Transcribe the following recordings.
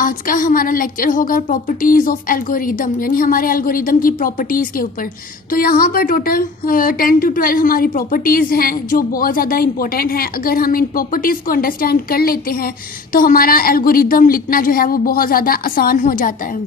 आज का हमारा लेक्चर होगा प्रॉपर्टीज़ ऑफ एल्गोरिदम, यानी हमारे एल्गोरिदम की प्रॉपर्टीज़ के ऊपर। तो यहाँ पर टोटल 10 to 12 हमारी प्रॉपर्टीज़ हैं जो बहुत ज़्यादा इंपॉर्टेंट हैं। अगर हम इन प्रॉपर्टीज़ को अंडरस्टैंड कर लेते हैं तो हमारा एल्गोरिदम लिखना जो है वो बहुत ज़्यादा आसान हो जाता है।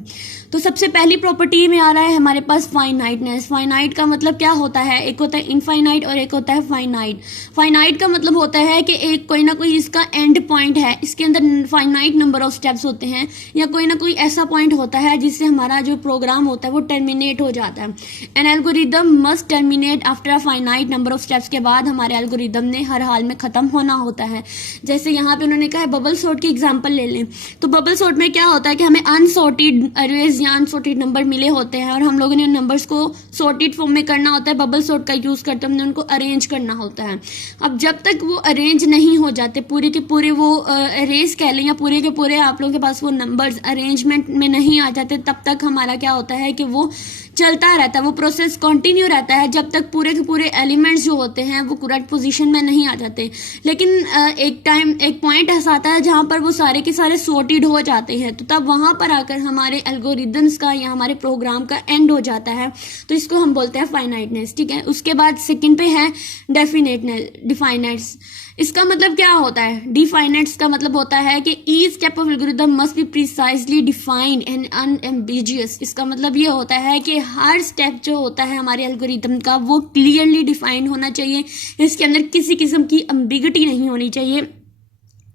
तो सबसे पहली प्रॉपर्टी में आ रहा है हमारे पास फाइनाइटनेस। फाइनाइट का मतलब क्या होता है? एक होता है इनफाइनाइट और एक होता है फाइनाइट। फाइनाइट का मतलब होता है कि एक कोई ना कोई इसका एंड पॉइंट है, इसके अंदर फाइनाइट नंबर ऑफ स्टेप्स होते हैं, या कोई ना कोई ऐसा पॉइंट होता है जिससे हमारा जो प्रोग्राम होता है वो टर्मिनेट हो जाता है। N algorithm must terminate after a finite number of steps के बाद हमारे एल्गोरिदम ने हर हाल में खत्म होना होता है। जैसे यहाँ पे उन्होंने कहा है बबल सॉर्ट की एग्जांपल ले लें, तो बबल सॉर्ट में क्या होता है कि हमें अनसॉर्टेड अरेज या अनसॉर्टेड नंबर मिले होते हैं और हम लोगों ने उन नंबर्स को सॉर्टेड फॉर्म में करना होता है। बबल सॉर्ट का यूज करते हमने उनको अरेंज करना होता है। अब जब तक वो अरेंज नहीं हो जाते, पूरे के पूरे वो अरेज कह लें या पूरे के पूरे आप लोगों के पास वो नंबर्स अरेंजमेंट में नहीं आ जाते, तब तक हमारा क्या होता है कि वो चलता रहता है, वो प्रोसेस कंटिन्यू रहता है जब तक पूरे के पूरे एलिमेंट्स जो होते हैं वो करेक्ट पोजीशन में नहीं आ जाते। लेकिन एक पॉइंट ऐसा आता है जहां पर वो सारे के सारे सॉर्टेड हो जाते हैं, तो तब वहां पर आकर हमारे एल्गोरिदम्स का या हमारे प्रोग्राम का एंड हो जाता है। तो इसको हम बोलते हैं फाइनाइटनेस। ठीक है, उसके बाद सेकंड पे है डिफाइनेट्स। इसका मतलब क्या होता है? डिफाइनेट्स का मतलब होता है कि each step of algorithm must be precisely defined and unambiguous. इसका मतलब ये होता है कि हर स्टेप जो होता है हमारे एल्गोरिथम का वो क्लियरली डिफाइंड होना चाहिए, इसके अंदर किसी किस्म की एम्बिगिटी नहीं होनी चाहिए,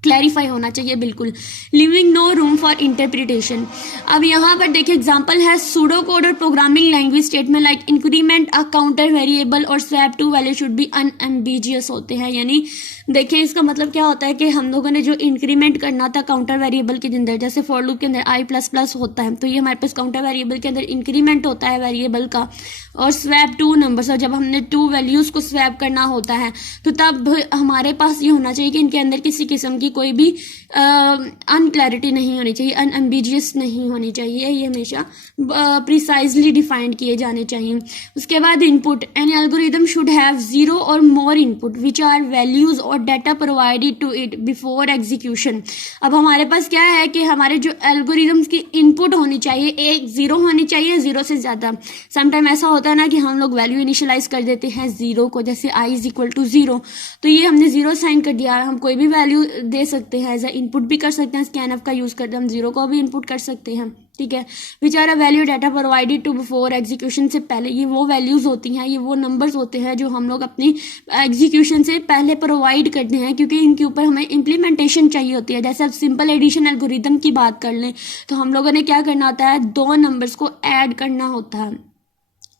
क्लैरिफाई होना चाहिए बिल्कुल। Leaving no room for interpretation. अब यहाँ पर देखिए एग्जांपल है सूडो कोड और programming language statement like increment a counter variable और swap two value should be unambiguous होते हैं। यानी देखिए इसका मतलब क्या होता है कि हम लोगों ने जो इंक्रीमेंट करना था काउंटर वेरिएबल के अंदर, जैसे फॉर लूप के अंदर i++ होता है, तो ये हमारे पास काउंटर वेरिएबल के अंदर इंक्रीमेंट होता है वेरिएबल का, और स्वैप टू नंबर्स, और जब हमने टू वैल्यूज को स्वैप करना होता है तो तब हमारे पास ये होना चाहिए कि इनके अंदर किसी किस्म की कोई भी अनक्लैरिटी नहीं होनी चाहिए, अनएम्बिगियस नहीं होनी चाहिए, ये हमेशा प्रिसाइजली डिफाइंड किए जाने चाहिए। उसके बाद input. An algorithm should have 0 और more input which are values और data provided to it before execution. अब हमारे पास क्या है कि हमारे जो एल्गोरिथम्स की इनपुट होनी चाहिए, एक 0 होनी चाहिए, 0 से ज्यादा। समटाइम ऐसा होता है ना कि हम लोग वैल्यू इनिशियलाइज कर देते हैं 0 को, जैसे i=0, तो ये हमने 0 साइन कर दिया। हम कोई भी वैल्यू दे सकते हैं, एज अ इनपुट भी कर सकते हैं, स्कैनफ का यूज करते हैं हम 0 को भी इनपुट कर सकते हैं। ठीक है, which are a value data provided to before execution से पहले। ये वो वैल्यूज होती हैं, ये वो नंबर्स होते हैं जो हम लोग अपनी एग्जीक्यूशन से पहले प्रोवाइड करते हैं, क्योंकि इनके ऊपर हमें इम्प्लीमेंटेशन चाहिए होती है। जैसे अब सिंपल एडिशन एल्गोरिथम की बात कर लें तो हम लोगों ने क्या करना होता है, 2 नंबर्स को ऐड करना होता है।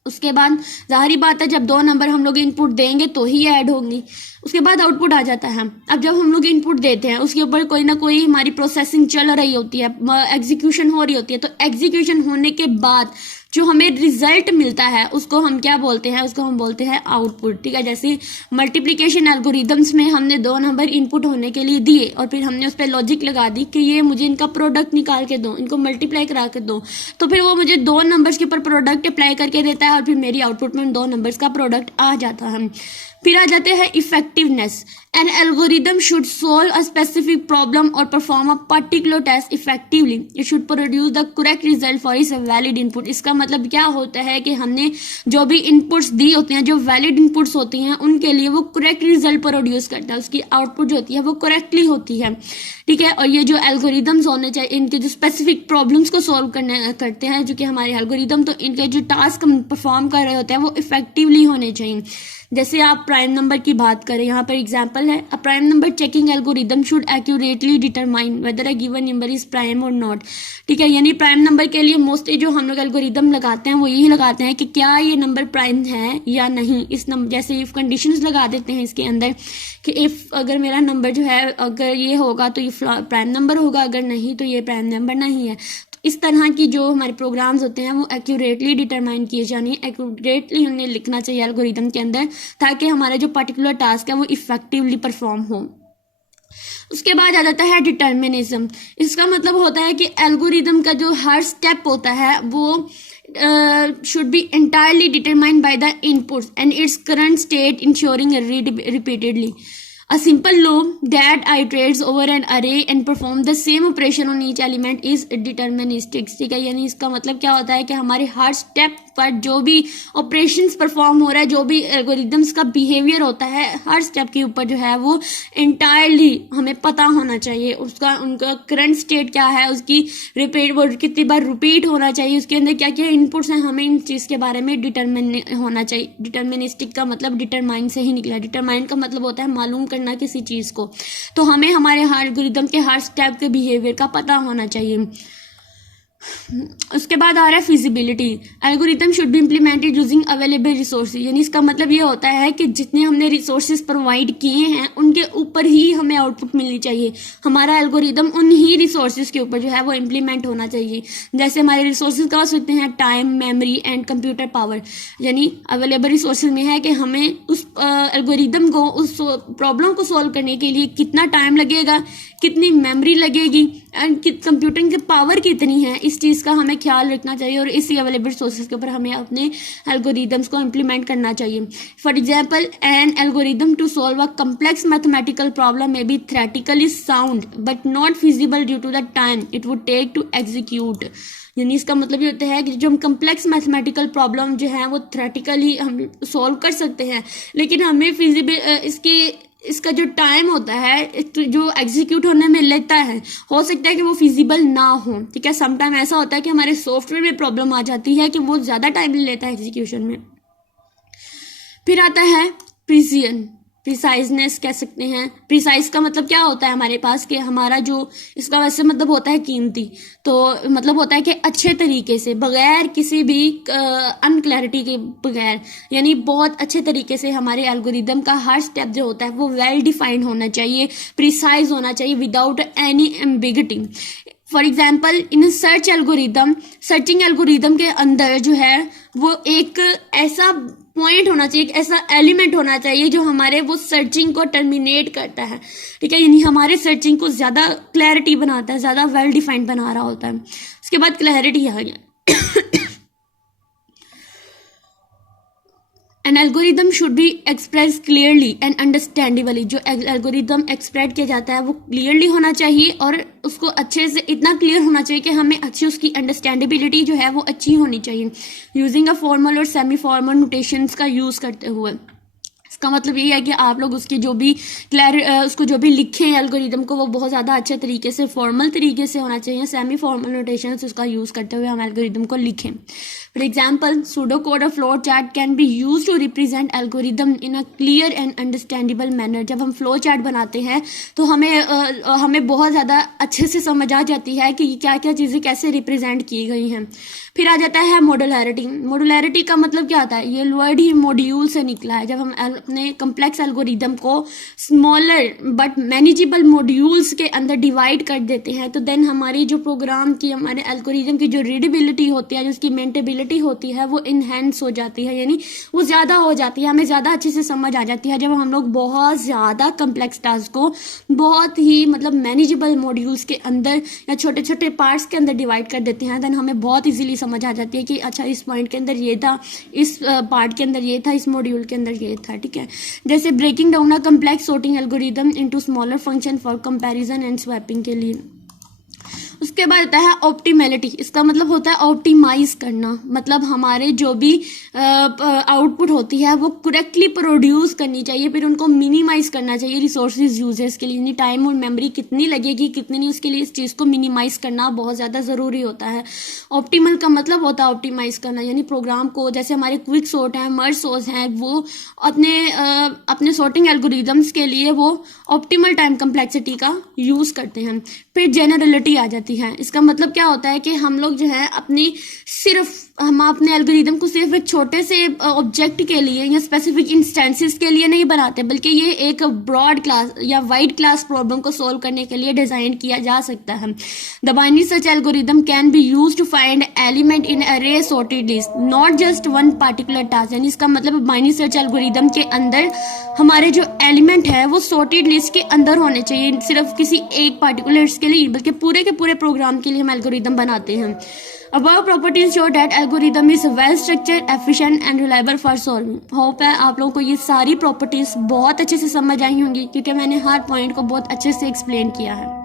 उसके बाद जाहिर बात है जब 2 नंबर हम लोग इनपुट देंगे तो ही ऐड होंगी। उसके बाद आउटपुट आ जाता है। अब जब हम लोग इनपुट देते हैं उसके ऊपर कोई ना कोई हमारी प्रोसेसिंग चल रही होती है, एग्जीक्यूशन हो रही होती है, तो एग्जीक्यूशन होने के बाद जो हमें रिजल्ट मिलता है उसको हम क्या बोलते हैं? उसको हम बोलते हैं आउटपुट। ठीक है, जैसे मल्टीप्लिकेशन एल्गोरिदम्स में हमने 2 नंबर इनपुट होने के लिए दिए और फिर हमने उस पर लॉजिक लगा दी कि ये मुझे इनका प्रोडक्ट निकाल के दो, इनको मल्टीप्लाई करा के दो, तो फिर वो मुझे 2 नंबर्स के ऊपर प्रोडक्ट अप्लाई करके देता है और फिर मेरी आउटपुट में 2 नंबर्स का प्रोडक्ट आ जाता है। फिर आ जाते हैं effectiveness. An algorithm should solve a specific problem और perform a particular task effectively. It should produce the correct result for its valid input. इसका मतलब क्या होता है कि हमने जो भी इनपुट्स दी होती हैं, जो वैलिड इनपुट्स होती हैं, उनके लिए वो करेक्ट रिजल्ट प्रोड्यूस करता है, उसकी आउटपुट जो होती है वो करेक्टली होती है। ठीक है, और ये जो एल्गोरिदम्स होने चाहिए इनके जो स्पेसिफिक प्रॉब्लम्स को सॉल्व करते हैं जो कि हमारे एल्गोरिदम, तो इनके जो टास्क परफॉर्म कर रहे होते हैं वो इफेक्टिवली होने चाहिए। जैसे आप प्राइम नंबर की बात करें, यहाँ पर एग्जांपल है, a prime number checking algorithm should accurately determine whether a given number is prime और नॉट। ठीक है, यानी प्राइम नंबर के लिए मोस्टली जो हम लोग एल्गोरिदम लगाते हैं वो यही लगाते हैं कि क्या ये नंबर प्राइम है या नहीं। इस नंबर जैसे इफ कंडीशंस लगा देते हैं इसके अंदर कि इफ अगर मेरा नंबर जो है अगर ये होगा तो ये प्राइम नंबर होगा, अगर नहीं तो ये प्राइम नंबर नहीं है। इस तरह की जो हमारे प्रोग्राम्स होते हैं वो एक्यूरेटली डिटरमाइन किए जाने, एक्यूरेटली हमने लिखना चाहिए एल्गोरिदम के अंदर, ताकि हमारा जो पर्टिकुलर टास्क है वो इफेक्टिवली परफॉर्म हो। उसके बाद आ जाता है डिटर्मिनिज्म। इसका मतलब होता है कि एल्गोरिदम का जो हर स्टेप होता है वो should be entirely determined by the inputs and its current state ensuring repeatedly। A simple loop that iterates over an array and perform the same operation on each element is deterministic. ठीक है, यानी इसका मतलब क्या होता है कि हमारे हर स्टेप पर जो भी ऑपरेशंस परफॉर्म हो रहा है, जो भी एल्गोरिदम्स का बिहेवियर होता है, हर स्टेप के ऊपर जो है वो इंटायरली हमें पता होना चाहिए। उसका उनका करंट स्टेट क्या है, उसकी रिपीट वो कितनी बार रिपीट होना चाहिए, उसके अंदर क्या क्या इनपुट्स हैं, हमें इन चीज़ के बारे में डिटरमिन होना चाहिए। डिटर्मिनिस्टिक का मतलब डिटरमाइन से ही निकला। डिटरमाइन का मतलब होता है मालूम करना किसी चीज़ को, तो हमें हमारे हर एल्गोरिदम के हर स्टेप के बिहेवियर का पता होना चाहिए। उसके बाद आ रहा है feasibility. Algorithm should be implemented using available resources, यानी इसका मतलब ये होता है कि जितने हमने रिसोर्सेज प्रोवाइड किए हैं उनके ऊपर ही हमें आउटपुट मिलनी चाहिए। हमारा एल्गोरिथम उन ही रिसोर्सेज के ऊपर जो है वो इम्प्लीमेंट होना चाहिए। जैसे हमारे रिसोर्सेज क्या हो सकते हैं, time, memory and computer power. यानी अवेलेबल रिसोर्सेज में है कि हमें उस एल्गोरिथम को, उस प्रॉब्लम को सॉल्व करने के लिए कितना टाइम लगेगा, कितनी मेमोरी लगेगी एंड कंप्यूटिंग की पावर कितनी है, इस चीज़ का हमें ख्याल रखना चाहिए और इसी अवेलेबल सोर्सेज के ऊपर हमें अपने एल्गोरिदम्स को इम्प्लीमेंट करना चाहिए। For example, an algorithm to solve a complex mathematical problem may be theoretically sound but not feasible due to the time it would take to execute. यानी इसका मतलब ये होता है कि जो हम कम्प्लेक्स मैथमेटिकल प्रॉब्लम जो है वो थ्योरेटिकली हम सॉल्व कर सकते हैं, लेकिन हमें फिजिबल इसका जो टाइम होता है जो एग्जीक्यूट होने में लेता है, हो सकता है कि वो फिजिबल ना हो। ठीक है, समटाइम ऐसा होता है कि हमारे सॉफ्टवेयर में प्रॉब्लम आ जाती है कि वो ज़्यादा टाइम लेता है एग्जीक्यूशन में। फिर आता है प्रिसिजन, प्रिसाइजनेस कह सकते हैं। प्रिसाइज का मतलब क्या होता है हमारे पास कि हमारा जो, इसका वैसे मतलब होता है कीमती, तो मतलब होता है कि अच्छे तरीके से, बगैर किसी भी अनक्लैरिटी के बगैर, यानी बहुत अच्छे तरीके से हमारे एल्गोरिदम का हर स्टेप जो होता है वो वेल डिफाइंड होना चाहिए, प्रिसाइज होना चाहिए without any ambiguity. For example, in search algorithm, searching algorithm के अंदर जो है वो एक ऐसा पॉइंट होना चाहिए, एक ऐसा एलिमेंट होना चाहिए जो हमारे वो सर्चिंग को टर्मिनेट करता है। ठीक है, यानी हमारे सर्चिंग को ज़्यादा क्लैरिटी बनाता है, ज़्यादा वेल डिफाइंड बना रहा होता है। उसके बाद क्लैरिटी आ गया। N algorithm should be express clearly and understandably. जो एल्गोरिदम एक्सप्रेस किया जाता है वो क्लियरली होना चाहिए और उसको अच्छे से इतना क्लियर होना चाहिए कि हमें अच्छी उसकी अंडरस्टैंडेबिलिटी जो है वो अच्छी होनी चाहिए, यूजिंग अ फॉर्मल और सेमी फॉर्मल नोटेशंस का यूज़ करते हुए। इसका मतलब यही है कि आप लोग उसकी जो भी उसको जो भी लिखें एल्गोरिदम को, वो बहुत ज़्यादा अच्छे तरीके से, फॉर्मल तरीके से होना चाहिए। सेमी फॉर्मल नोटेशंस उसका यूज़ करते हुए हम एल्गोरिदम को लिखें। फॉर एग्जाम्पल, सूडो कोड और flow chart can be use to represent algorithm in a clear and understandable manner. जब हम फ्लो चार्ट बनाते हैं तो हमें बहुत ज़्यादा अच्छे से समझ आ जाती है कि क्या क्या चीज़ें कैसे रिप्रेजेंट की गई हैं। फिर आ जाता है मॉड्यूलैरिटी। मॉड्यूलैरिटी का मतलब क्या होता है, ये वर्ड ही मॉड्यूल से निकला है। जब हम अपने कम्प्लेक्स एल्गोरिदम को स्मॉलर बट मैनेजेबल मॉड्यूल्स के अंदर डिवाइड कर देते हैं तो देन हमारी जो प्रोग्राम की, हमारे एल्गोरिदम की जो रीडेबिलिटी होती है, जो उसकी मेंटेबिलिटी होती है, वो इनहेंस हो जाती है, यानी वो ज़्यादा हो जाती है, हमें ज़्यादा अच्छे से समझ आ जाती है। जब हम लोग बहुत ज़्यादा कम्प्लेक्स टास्क को बहुत ही मतलब मैनेजेबल मॉड्यूल्स के अंदर या छोटे छोटे पार्ट्स के अंदर डिवाइड कर देते हैं, देन हमें बहुत ईजिली समझ आ जाती है कि अच्छा इस पॉइंट के अंदर ये था, इस पार्ट के अंदर ये था, इस मॉड्यूल के अंदर ये था। ठीक है, जैसे breaking down a complex sorting algorithm into smaller function for comparison and swapping के लिए। उसके बाद आता है ऑप्टिमैलिटी। इसका मतलब होता है ऑप्टिमाइज करना, मतलब हमारे जो भी आउटपुट होती है वो करेक्टली प्रोड्यूस करनी चाहिए, फिर उनको मिनिमाइज करना चाहिए रिसोर्सेज यूजेस के लिए, यानी टाइम और मेमोरी कितनी लगेगी कितनी नहीं, उसके लिए इस चीज़ को मिनिमाइज करना बहुत ज़्यादा ज़रूरी होता है। ऑप्टिमल का मतलब होता है ऑप्टिमाइज करना, यानी प्रोग्राम को, जैसे हमारे क्विक सॉर्ट हैं, मर्ज सॉर्ट हैं, वो अपने सॉर्टिंग एल्गोरिदम्स के लिए वो ऑप्टिमल टाइम कम्प्लेक्सिटी का यूज़ करते हैं। फिर जेनरलिटी आ जाती है। इसका मतलब क्या होता है कि हम लोग जो है हम अपने एल्गोरिदम को सिर्फ एक छोटे से ऑब्जेक्ट के लिए या स्पेसिफिक इंस्टेंसेस के लिए नहीं बनाते, बल्कि ये एक ब्रॉड क्लास या वाइड क्लास प्रॉब्लम को सॉल्व करने के लिए डिजाइन किया जा सकता है। The binary search algorithm can be used to find element in array sorted list, not just one particular task. यानी इसका मतलब बाइनरी सर्च एल्गोरिदम के अंदर हमारे जो एलिमेंट है वो सॉर्टेड लिस्ट के अंदर होने चाहिए, सिर्फ किसी एक पार्टिकुलर के लिए, बल्कि पूरे के पूरे प्रोग्राम के लिए हम एल्गोरिदम बनाते हैं। Above properties show that algorithm is well structured, efficient and reliable for solving। Hope है आप लोगों को ये सारी प्रॉपर्टीज बहुत अच्छे से समझ आई होंगी, क्योंकि मैंने हर पॉइंट को बहुत अच्छे से एक्सप्लेन किया है।